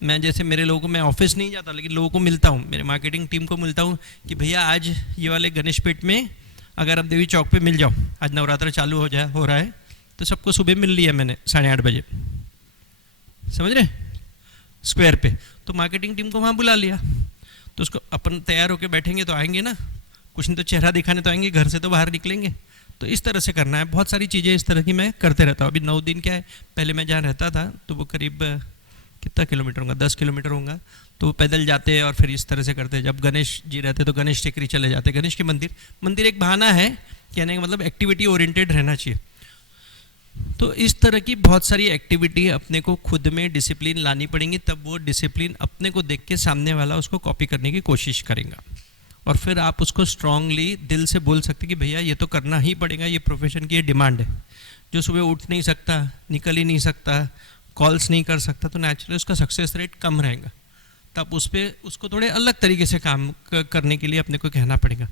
मैं जैसे मेरे लोगों को, मैं ऑफिस नहीं जाता लेकिन लोगों को मिलता हूँ, मेरे मार्केटिंग टीम को मिलता हूँ कि भैया आज ये वाले गणेश पेट में अगर आप देवी चौक पे मिल जाओ, आज नवरात्र चालू हो रहा है, तो सबको सुबह मिल लिया मैंने 8:30 बजे, समझ रहे, स्क्वायर पे। तो मार्केटिंग टीम को वहाँ बुला लिया, तो उसको अपन तैयार होकर बैठेंगे तो आएंगे ना, कुछ नहीं तो चेहरा दिखाने तो आएंगे, घर से तो बाहर निकलेंगे। तो इस तरह से करना है, बहुत सारी चीज़ें इस तरह की मैं करते रहता हूँ। अभी 9 दिन क्या है, पहले मैं जहाँ रहता था तो वो करीब कितना किलोमीटर होगा, 10 किलोमीटर होगा, तो वो पैदल जाते और फिर इस तरह से करते। जब गणेश जी रहते तो गणेश टेकरी चले जाते, गणेश के मंदिर एक बहाना है, कहने का मतलब एक्टिविटी ओरिएंटेड रहना चाहिए। तो इस तरह की बहुत सारी एक्टिविटी अपने को खुद में डिसिप्लिन लानी पड़ेंगी, तब वो डिसिप्लिन अपने को देख के सामने वाला उसको कॉपी करने की कोशिश करेगा, और फिर आप उसको स्ट्रांगली दिल से बोल सकते कि भैया ये तो करना ही पड़ेगा, ये प्रोफेशन की ये डिमांड है। जो सुबह उठ नहीं सकता, निकल ही नहीं सकता, कॉल्स नहीं कर सकता, तो नेचुरली उसका सक्सेस रेट कम रहेगा। तब उस पर उसको थोड़े अलग तरीके से काम करने के लिए अपने को कहना पड़ेगा।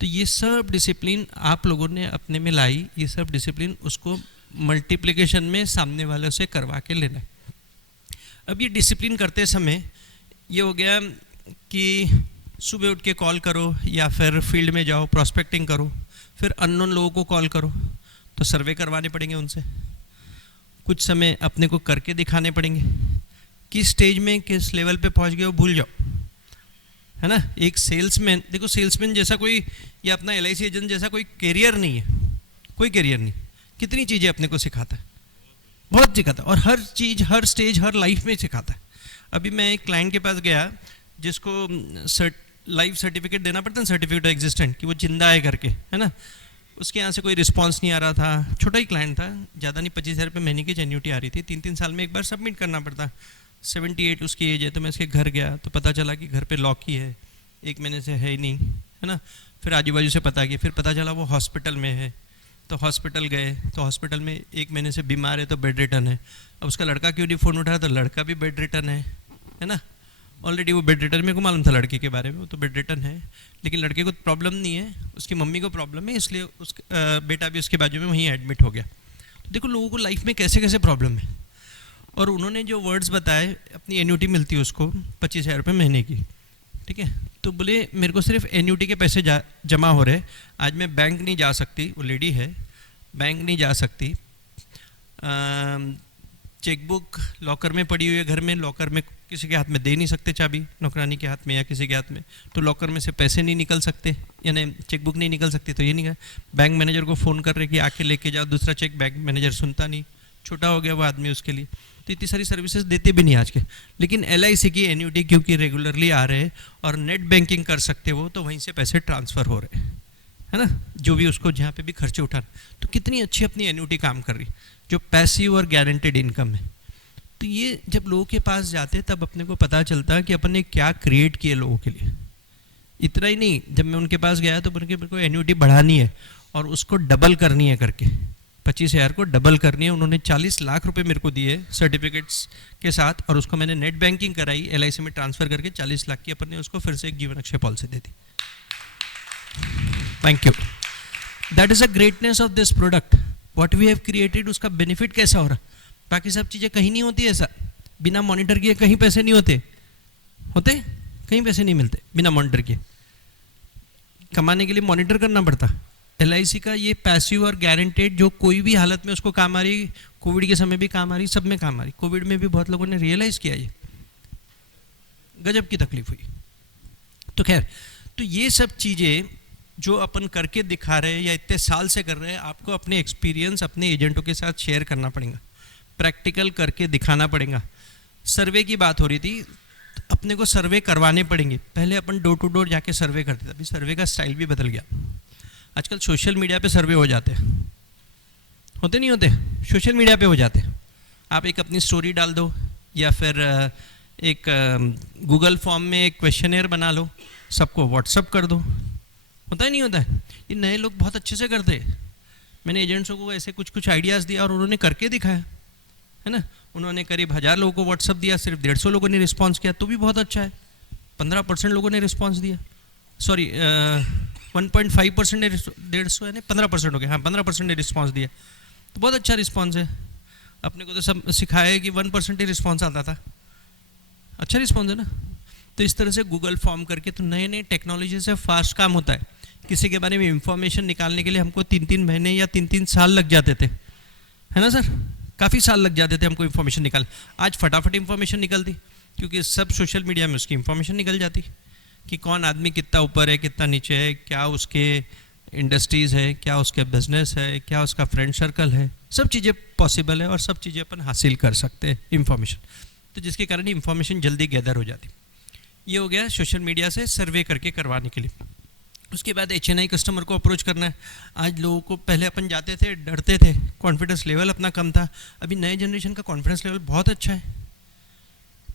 तो ये सब डिसिप्लिन आप लोगों ने अपने में लाई, ये सब डिसिप्लिन उसको मल्टीप्लिकेशन में सामने वाले से करवा के लेना है। अब ये डिसिप्लिन करते समय ये हो गया कि सुबह उठ के कॉल करो या फिर फील्ड में जाओ, प्रॉस्पेक्टिंग करो, फिर अननोन लोगों को कॉल करो, तो सर्वे करवाने पड़ेंगे उनसे, कुछ समय अपने को करके दिखाने पड़ेंगे, किस स्टेज में किस लेवल पे पहुंच गए वो भूल जाओ, है ना। एक सेल्समैन, देखो सेल्समैन जैसा कोई या अपना LIC एजेंट जैसा कोई कैरियर नहीं है, कोई कैरियर नहीं। कितनी चीज़ें अपने को सिखाता है, बहुत सिखाता है, और हर चीज़ हर स्टेज हर लाइफ में सिखाता है। अभी मैं एक क्लाइंट के पास गया जिसको लाइफ सर्टिफिकेट देना पड़ता है, सर्टिफिकेट ऑफ एग्जिस्टेंट कि वो जिंदा है करके, है ना। उसके यहाँ से कोई रिस्पांस नहीं आ रहा था, छोटा ही क्लाइंट था, ज़्यादा नहीं, 25,000 रुपये महीने की एन्युटी आ रही थी, 3-3 साल में एक बार सबमिट करना पड़ता। 78 उसकी एज है। तो मैं उसके घर गया तो पता चला कि घर पे लॉक ही है, 1 महीने से है ही नहीं, है ना। फिर आजू बाजू से पता किया, फिर पता चला वो हॉस्पिटल में है। तो हॉस्पिटल गए तो हॉस्पिटल में 1 महीने से बीमार है, तो बेड रिटर्न है। अब उसका लड़का क्यों नहीं फ़ोन उठाया, तो लड़का भी बेड रिटर्न है ना। ऑलरेडी वो बेड रिटर्न, मेरे को मालूम था लड़के के बारे में, वो तो बेड रिटर्न है, लेकिन लड़के को प्रॉब्लम नहीं है, उसकी मम्मी को प्रॉब्लम है, इसलिए बेटा भी उसके बाजू में वहीं एडमिट हो गया। तो देखो लोगों को लाइफ में कैसे कैसे प्रॉब्लम है। और उन्होंने जो वर्ड्स बताए, अपनी एन्यूटी मिलती है उसको 25,000 रुपये महीने की, ठीक है। तो बोले मेरे को सिर्फ एन्यूटी के पैसे जमा हो रहे, आज मैं बैंक नहीं जा सकती, वो लेडी है, बैंक नहीं जा सकती, चेकबुक लॉकर में पड़ी हुई है घर में, लॉकर में किसी के हाथ में दे नहीं सकते चाबी, नौकरानी के हाथ में या किसी के हाथ में, तो लॉकर में से पैसे नहीं निकल सकते, यानी चेकबुक नहीं निकल सकती, तो ये नहीं। बैंक मैनेजर को फ़ोन कर रहे कि आके लेके जाओ दूसरा चेक, बैंक मैनेजर सुनता नहीं, छोटा हो गया वो आदमी उसके लिए। तो इतनी सारी सर्विसेज देते भी नहीं आज के, लेकिन LIC की एन्यूटी क्योंकि रेगुलरली आ रहे और नेट बैंकिंग कर सकते वो, तो वहीं से पैसे ट्रांसफ़र हो रहे, है ना, जो भी उसको जहाँ पे भी खर्चे उठा। तो कितनी अच्छी अपनी एन्यूटी काम कर रही, जो पैसिव और गारंटेड इनकम है। तो ये जब लोगों के पास जाते तब अपने को पता चलता है कि अपन ने क्या क्रिएट किया लोगों के लिए। इतना ही नहीं, जब मैं उनके पास गया तो मेरे को एन्यूटी बढ़ानी है और उसको डबल करनी है करके, 25,000 को डबल करनी है। उन्होंने 40 लाख रुपए मेरे को दिए सर्टिफिकेट्स के साथ, और उसको मैंने नेट बैंकिंग कराई, LIC में ट्रांसफ़र करके 40 लाख की अपन ने उसको फिर से एक जीवन अक्षय पॉलिसी दे दी। Thank you. That is a greatness of this product, what we have created. उसका बेनिफिट कैसा हो रहा, बाकी सब चीज़ें कहीं नहीं होती ऐसा, बिना मॉनिटर किए कहीं पैसे नहीं होते, कहीं पैसे नहीं मिलते बिना मॉनिटर किए, कमाने के लिए मॉनिटर करना पड़ता। LIC का ये पैसिव और गारंटेड, जो कोई भी हालत में उसको काम आ रही, कोविड के समय भी काम आ रही, सब में काम आ रही। कोविड में भी बहुत लोगों ने रियलाइज़ किया, ये गजब की तकलीफ हुई। तो खैर, तो ये सब चीज़ें जो अपन करके दिखा रहे हैं या इतने साल से कर रहे हैं, आपको अपने एक्सपीरियंस अपने एजेंटों के साथ शेयर करना पड़ेगा, प्रैक्टिकल करके दिखाना पड़ेगा। सर्वे की बात हो रही थी, अपने को सर्वे करवाने पड़ेंगे। पहले अपन डोर टू डोर जाके सर्वे करते थे, अभी सर्वे का स्टाइल भी बदल गया। आजकल सोशल मीडिया पे सर्वे हो जाते हैं, होते नहीं होते, सोशल मीडिया पे हो जाते हैं। आप एक अपनी स्टोरी डाल दो या फिर एक गूगल फॉर्म में एक क्वेश्चनेयर बना लो, सबको व्हाट्सअप कर दो, होता ही नहीं होता है। ये नए लोग बहुत अच्छे से करते हैं। मैंने एजेंट्सों को ऐसे कुछ कुछ आइडियाज़ दिया और उन्होंने करके दिखाया, है ना। उन्होंने करीब 1000 लोगों को व्हाट्सअप दिया, सिर्फ 150 लोगों ने रिस्पांस किया, तो भी बहुत अच्छा है। 15% लोगों ने रिस्पांस दिया, सॉरी 1.5% ने, 150 है ना, 15% हो गया, हाँ 15% ने रिस्पांस दिया, तो बहुत अच्छा रिस्पांस है। अपने को तो सब सिखाया है कि 1% ही रिस्पांस आता था, अच्छा रिस्पॉन्स है ना। तो इस तरह से गूगल फॉर्म करके तो नए नए टेक्नोलॉजी से फास्ट काम होता है। किसी के बारे में इंफॉर्मेशन निकालने के लिए हमको 3-3 महीने या 3-3 साल लग जाते थे, है ना सर, काफ़ी साल लग जाते थे हमको इंफॉर्मेशन निकाल। आज फटाफट इंफॉर्मेशन निकलती, क्योंकि सब सोशल मीडिया में उसकी इंफॉर्मेशन निकल जाती कि कौन आदमी कितना ऊपर है, कितना नीचे है, क्या उसके इंडस्ट्रीज़ है, क्या उसके बिजनेस है, क्या उसका फ्रेंड सर्कल है, सब चीज़ें पॉसिबल है और सब चीज़ें अपन हासिल कर सकते हैं इंफॉर्मेशन। तो जिसके कारण इंफॉर्मेशन जल्दी गैदर हो जाती। ये हो गया सोशल मीडिया से सर्वे करके करवाने के लिए। उसके बाद HNI कस्टमर को अप्रोच करना है। आज लोगों को, पहले अपन जाते थे, डरते थे, कॉन्फिडेंस लेवल अपना कम था। अभी नए जनरेशन का कॉन्फिडेंस लेवल बहुत अच्छा है।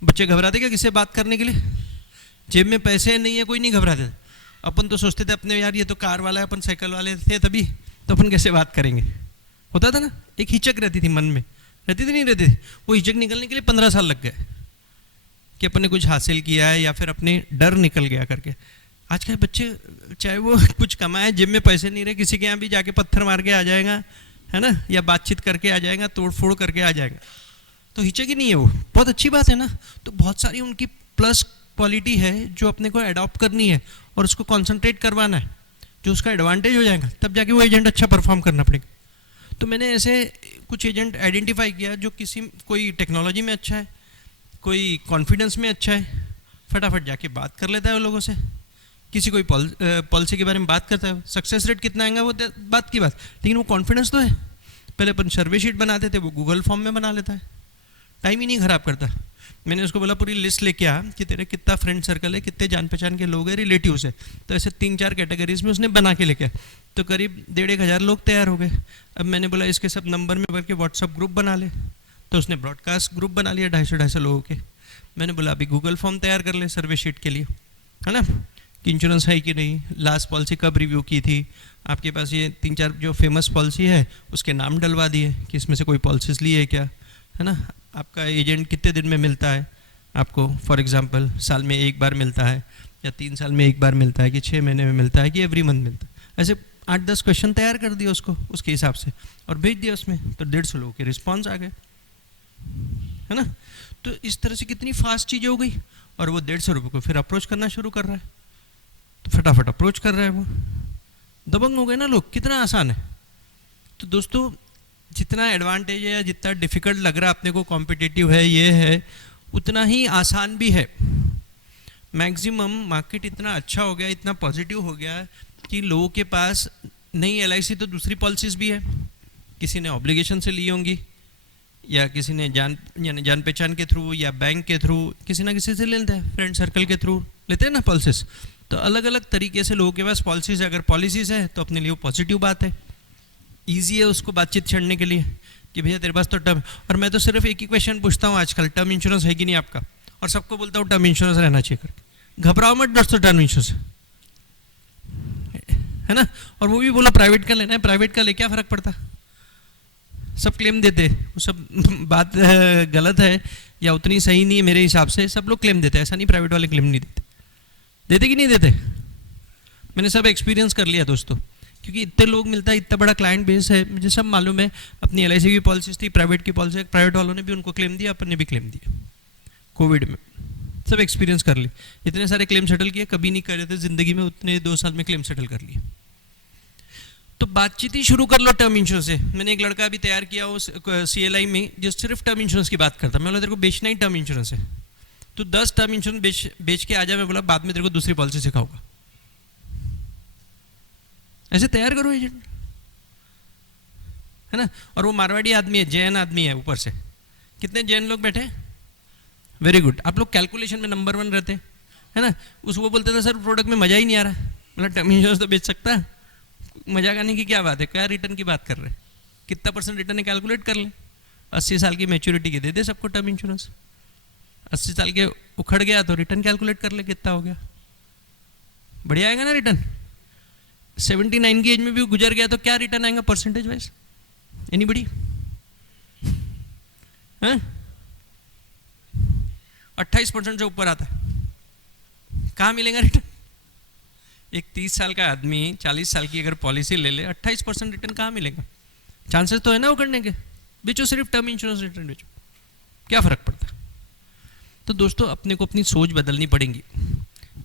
बच्चे घबराते क्या किससे बात करने के लिए? जेब में पैसे नहीं है कोई नहीं घबराते। अपन तो सोचते थे अपने यार ये तो कार वाला है, अपन साइकिल वाले थे तभी, तो अपन कैसे बात करेंगे, होता था ना, एक हिचक रहती थी मन में, रहती थी नहीं रहती थी। वो हिचक निकलने के लिए 15 साल लग गए कि अपन ने कुछ हासिल किया है या फिर अपने डर निकल गया करके। आज के बच्चे चाहे वो कुछ कमाए, जेब में पैसे नहीं रहे, किसी के यहाँ भी जाके पत्थर मार के आ जाएगा, है ना, या बातचीत करके आ जाएगा, तोड़ फोड़ करके आ जाएगा, तो हिचक ही नहीं है। वो बहुत अच्छी बात है ना। तो बहुत सारी उनकी प्लस क्वालिटी है जो अपने को अडॉप्ट करनी है और उसको कॉन्सेंट्रेट करवाना है, जो उसका एडवांटेज हो जाएगा, तब जाके वो एजेंट अच्छा परफॉर्म करना पड़ेगा। तो मैंने ऐसे कुछ एजेंट आइडेंटिफाई किया जो कोई टेक्नोलॉजी में अच्छा है, कोई कॉन्फिडेंस में अच्छा है, फटाफट जाके बात कर लेता है उन लोगों से। किसी कोई पॉलिसी के बारे में बात करता है, सक्सेस रेट कितना आएगा वो बात की बात, लेकिन वो कॉन्फिडेंस तो है। पहले अपन सर्वे शीट बनाते थे, वो गूगल फॉर्म में बना लेता है, टाइम ही नहीं खराब करता। मैंने उसको बोला पूरी लिस्ट लेके आ कि तेरे कितना फ्रेंड सर्कल है, कितने जान पहचान के लोग हैं, रिलेटिव्स है। तो ऐसे 3-4 कैटेगरीज में उसने बना के लेके, तो करीब 1,500 हज़ार लोग तैयार हो गए। अब मैंने बोला इसके सब नंबर में भर के व्हाट्सअप ग्रुप बना ले, तो उसने ब्रॉडकास्ट ग्रुप बना लिया 250-250 लोगों के। मैंने बोला अभी गूगल फॉर्म तैयार कर ले सर्वे शीट के लिए, है ना, कि इंश्योरेंस है कि नहीं, लास्ट पॉलिसी कब रिव्यू की थी, आपके पास ये 3-4 जो फेमस पॉलिसी है उसके नाम डलवा दिए कि इसमें से कोई पॉलिसीज ली है क्या, है ना, आपका एजेंट कितने दिन में मिलता है आपको, फॉर एग्जांपल साल में 1 बार मिलता है या 3 साल में 1 बार मिलता है कि 6 महीने में मिलता है कि एवरी मंथ मिलता है। ऐसे 8-10 क्वेश्चन तैयार कर दिया उसको उसके हिसाब से और भेज दिया उसमें, तो 150 लोगों के रिस्पॉन्स आ गए, है ना। तो इस तरह से कितनी फास्ट चीज़ें हो गई और वो 150 रुपये को फिर अप्रोच करना शुरू कर रहा है, तो फटाफट अप्रोच कर रहा है वो। दबंग हो गए ना लोग, कितना आसान है। तो दोस्तों जितना एडवांटेज है या जितना डिफ़िकल्ट लग रहा है अपने को, कॉम्पिटिटिव है ये है, उतना ही आसान भी है। मैक्सिमम मार्केट इतना अच्छा हो गया, इतना पॉजिटिव हो गया कि लोगों के पास नई LIC तो दूसरी पॉलिसीज़ भी है, किसी ने ऑब्लिगेशन से ली होंगी या किसी ने जान पहचान के थ्रू या बैंक के थ्रू, किसी ना किसी से ले लेते हैं, फ्रेंड सर्कल के थ्रू लेते हैं ना पॉलिसीज़। तो अलग अलग तरीके से लोगों के पास पॉलिसीज़ है। अगर पॉलिसीज़ है तो अपने लिए वो पॉजिटिव बात है, ईजी है उसको बातचीत छेड़ने के लिए कि भैया तेरे पास तो टर्म, और मैं तो सिर्फ एक ही क्वेश्चन पूछता हूँ आजकल, टर्म इंश्योरेंस है कि नहीं आपका, और सबको बोलता हूँ टर्म इंश्योरेंस रहना चाहिए करके। घबराओ मत दोस्तों, टर्म इंश्योरेंस है ना, और वो भी बोला प्राइवेट का लेना है, प्राइवेट का ले क्या फ़र्क पड़ता, सब क्लेम देते, वो सब बात गलत है या उतनी सही नहीं है मेरे हिसाब से, सब लोग क्लेम देते हैं, ऐसा नहीं प्राइवेट वाले क्लेम नहीं देते, देते कि नहीं देते, मैंने सब एक्सपीरियंस कर लिया दोस्तों, क्योंकि इतने लोग मिलता है, इतना बड़ा क्लाइंट बेस है, मुझे सब मालूम है। अपनी LIC की पॉलिसीज थी, प्राइवेट की पॉलिसी, प्राइवेट वालों ने भी उनको क्लेम दिया, अपन ने भी क्लेम दिया कोविड में, सब एक्सपीरियंस कर लिए। इतने सारे क्लेम सेटल किए, कभी नहीं कर रहे थे ज़िंदगी में, उतने 2 साल में क्लेम सेटल कर लिए। तो बातचीत ही शुरू कर लो टर्म इंश्योरेंस से। मैंने एक लड़का भी तैयार किया उस CLI में जो सिर्फ टर्म इंश्योरेंस की बात करता, मैं बोला तेरे को बेचना ही टर्म इंश्योरेंस है, तो 10 टर्म इंश्योरेंस बेच के आ जा, मैं बोला बाद में तेरे को दूसरी पॉलिसी सिखाऊंगा। ऐसे तैयार करो एजेंट, है ना। और वो मारवाड़ी आदमी है, जैन आदमी है ऊपर से, कितने जैन लोग बैठे, वेरी गुड, आप लोग कैलकुलेशन में नंबर 1 रहते है ना। वो बोलते थे सर प्रोडक्ट में मज़ा ही नहीं आ रहा, मतलब टर्म इंश्योरेंस तो बेच सकता है, मजा करने की क्या बात है, क्या रिटर्न की बात कर रहे हैं, कितना % रिटर्न है कैलकुलेट कर ले, 80 साल की मैच्योरिटी के दे दे सबको टर्म इंश्योरेंस, 80 साल के उखड़ गया तो रिटर्न कैलकुलेट कर ले कितना हो गया, बढ़िया आएगा ना रिटर्न। 79 की एज में भी गुजर गया तो क्या रिटर्न आएगा परसेंटेज वाइज, एनीबडी, हाँ 28% से ऊपर आता, कहाँ मिलेगा रिटर्न। एक 30 साल का आदमी 40 साल की अगर पॉलिसी ले ले, 28% रिटर्न कहाँ मिलेगा, चांसेस तो है ना वो करने के, बेचो सिर्फ टर्म इंश्योरेंस रिटर्न बेचो, क्या फर्क पड़ता। तो दोस्तों अपने को अपनी सोच बदलनी पड़ेगी।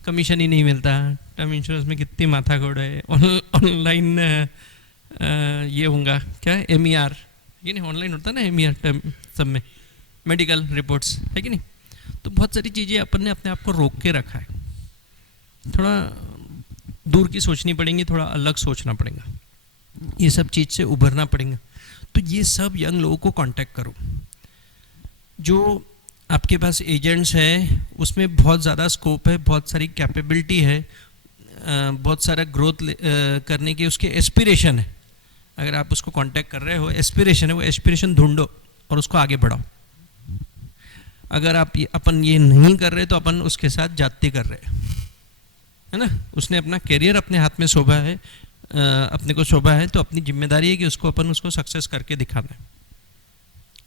कमीशन ही नहीं मिलता, टर्म इंश्योरेंस में कितनी माथा घोड़ है, ऑनलाइन ये होगा क्या MER, ये नहीं ऑनलाइन होता ना MER टर्म सब में, मेडिकल रिपोर्ट्स है कि नहीं। तो बहुत सारी चीज़ें अपन ने अपने आप को रोक के रखा है। थोड़ा दूर की सोचनी पड़ेंगी, थोड़ा अलग सोचना पड़ेगा, ये सब चीज़ से उभरना पड़ेगा। तो ये सब यंग लोगों को कांटेक्ट करो। जो आपके पास एजेंट्स है उसमें बहुत ज़्यादा स्कोप है, बहुत सारी कैपेबिलिटी है, बहुत सारा ग्रोथ करने की उसके एस्पिरेशन है। अगर आप उसको कांटेक्ट कर रहे हो, एस्पिरेशन है, वो एस्पिरेशन ढूंढो और उसको आगे बढ़ाओ। अगर आप अपन ये नहीं कर रहे तो अपन उसके साथ जाती कर रहे है ना। उसने अपना करियर अपने हाथ में शोभा है, अपने को शोभा है, तो अपनी जिम्मेदारी है कि उसको अपन उसको सक्सेस करके दिखाना है।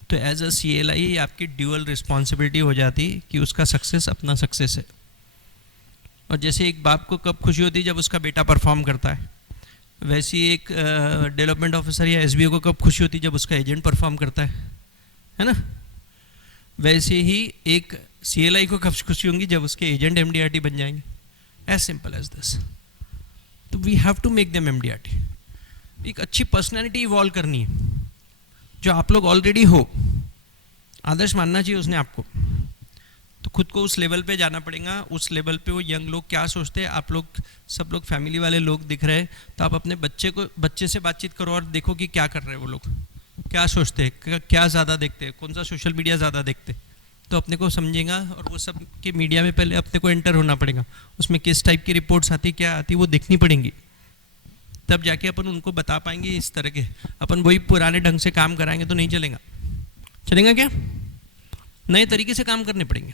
तो एज अ CLI आपकी ड्यूअल रिस्पॉन्सिबिलिटी हो जाती कि उसका सक्सेस अपना सक्सेस है। और जैसे एक बाप को कब खुशी होती है जब उसका बेटा परफॉर्म करता है, वैसी एक डेवलपमेंट ऑफिसर या SBO को कब खुशी होती है जब उसका एजेंट परफॉर्म करता है ना। वैसे ही एक CLI को कब खुशी होंगी जब उसके एजेंट MDRT बन जाएंगे। As simple as this. तो we have to make them MDRT। एक अच्छी पर्सनैलिटी इवॉल्व करनी है, जो आप लोग ऑलरेडी हो, आदर्श मानना चाहिए उसने आपको। तो खुद को उस लेवल पे जाना पड़ेगा। उस लेवल पे वो यंग लोग क्या सोचते हैं, आप लोग सब लोग फैमिली वाले लोग दिख रहे हैं, तो आप अपने बच्चे से बातचीत करो और देखो कि क्या कर रहे हैं वो लोग, क्या सोचते हैं, क्या ज़्यादा देखते हैं, कौन सा सोशल मीडिया ज़्यादा देखते हैं। तो अपने को समझेगा। और वो सब के मीडिया में पहले अपने को एंटर होना पड़ेगा, उसमें किस टाइप की रिपोर्ट्स आती, क्या आती, वो देखनी पड़ेंगी। तब जाके अपन उनको बता पाएंगे। इस तरह के अपन वही पुराने ढंग से काम कराएंगे तो नहीं चलेगा। चलेगा क्या? नए तरीके से काम करने पड़ेंगे।